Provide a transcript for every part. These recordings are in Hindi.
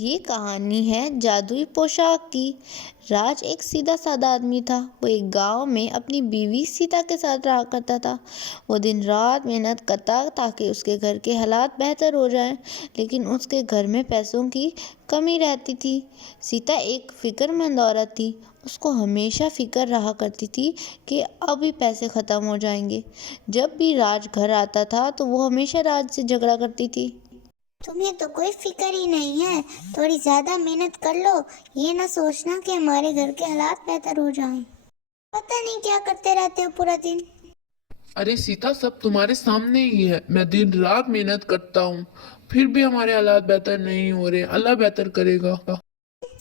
ये कहानी है जादुई पोशाक की। राज एक सीधा साधा आदमी था। वो एक गांव में अपनी बीवी सीता के साथ रहा करता था। वो दिन रात मेहनत करता ताकि उसके घर के हालात बेहतर हो जाएं, लेकिन उसके घर में पैसों की कमी रहती थी। सीता एक फिक्रमंद औरत थी। उसको हमेशा फिक्र रहा करती थी कि अभी पैसे खत्म हो जाएंगे। जब भी राज घर आता था तो वो हमेशा राज से झगड़ा करती थी। तुम्हें तो कोई फिक्र ही नहीं है। थोड़ी ज्यादा मेहनत कर लो। ये ना सोचना कि हमारे घर के हालात बेहतर हो जाएं। पता नहीं क्या करते रहते हो पूरा दिन। अरे सीता, सब तुम्हारे सामने ही है। मैं दिन रात मेहनत करता हूँ, फिर भी हमारे हालात बेहतर नहीं हो रहे। अल्लाह बेहतर करेगा।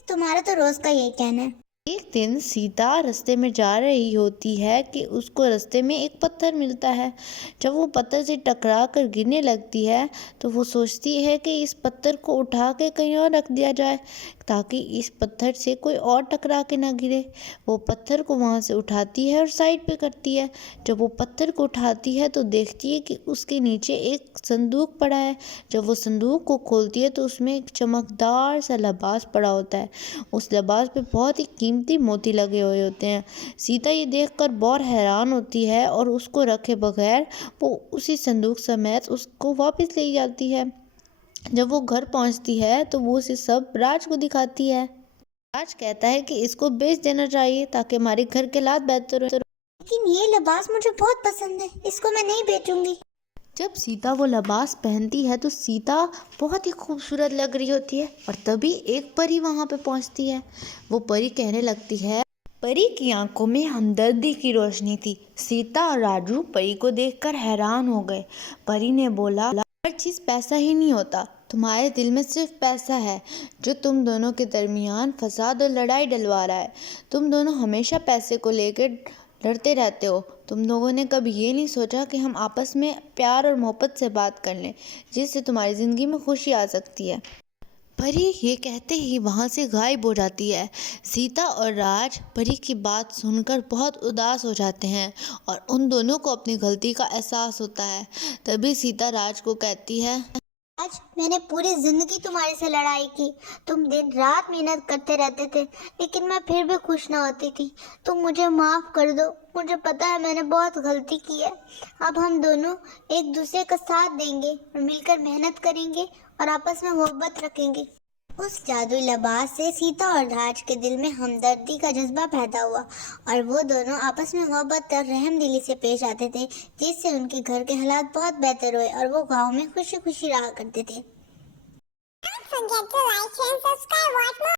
तुम्हारा तो रोज का यही कहना है। एक दिन सीता रास्ते में जा रही होती है कि उसको रास्ते में एक पत्थर मिलता है। जब वो पत्थर से टकरा कर गिरने लगती है तो वो सोचती है कि इस पत्थर को उठा के कहीं और रख दिया जाए ताकि इस पत्थर से कोई और टकरा के ना गिरे। वो पत्थर को वहाँ से उठाती है और साइड पे करती है। जब वो पत्थर को उठाती है तो देखती है कि उसके नीचे एक संदूक पड़ा है। जब वो संदूक को खोलती है तो उसमें एक चमकदार सा लिबास पड़ा होता है। उस लिबास पे बहुत ही कीमती मोती लगे हुए होते हैं। सीता ये देखकर बहुत हैरान होती है और उसको रखे बगैर वो उसी संदूक समेत उसको वापस ले जाती है। जब वो घर पहुंचती है तो वो उसे सब राज को दिखाती है। राज कहता है कि इसको बेच देना चाहिए ताकि हमारे घर के हालात बेहतर हो। लेकिन ये लिबास मुझे बहुत पसंद है, इसको मैं नहीं बेचूंगी। जब सीता वो लिबास पहनती है तो सीता बहुत ही खूबसूरत लग रही होती है और तभी एक परी वहां पे पहुंचती है। वो परी कहने लगती है। परी की आंखों में हमदर्दी की रोशनी थी। सीता और राजू परी को देखकर हैरान हो गए। परी ने बोला, हर चीज़ पैसा ही नहीं होता। तुम्हारे दिल में सिर्फ पैसा है जो तुम दोनों के दरमियान फसाद और लड़ाई डलवा रहा है। तुम दोनों हमेशा पैसे को लेकर लड़ते रहते हो। तुम लोगों ने कभी ये नहीं सोचा कि हम आपस में प्यार और मोहब्बत से बात कर लें, जिससे तुम्हारी ज़िंदगी में खुशी आ सकती है। परी ये कहते ही वहाँ से गायब हो जाती है। सीता और राज परी की बात सुनकर बहुत उदास हो जाते हैं और उन दोनों को अपनी गलती का एहसास होता है। तभी सीता राज को कहती है, आज मैंने पूरी जिंदगी तुम्हारे से लड़ाई की। तुम दिन रात मेहनत करते रहते थे, लेकिन मैं फिर भी खुश ना होती थी। तुम मुझे माफ कर दो। मुझे पता है मैंने बहुत गलती की है। अब हम दोनों एक दूसरे का साथ देंगे और मिलकर मेहनत करेंगे और आपस में मोहब्बत रखेंगे। उस जादुई लिबास से सीता और राज के दिल में हमदर्दी का जज्बा पैदा हुआ और वो दोनों आपस में मोहब्बत और रहमदिली से पेश आते थे, जिससे उनके घर के हालात बहुत बेहतर हुए और वो गांव में खुशी खुशी रहा करते थे। Don't forget to like, share and subscribe.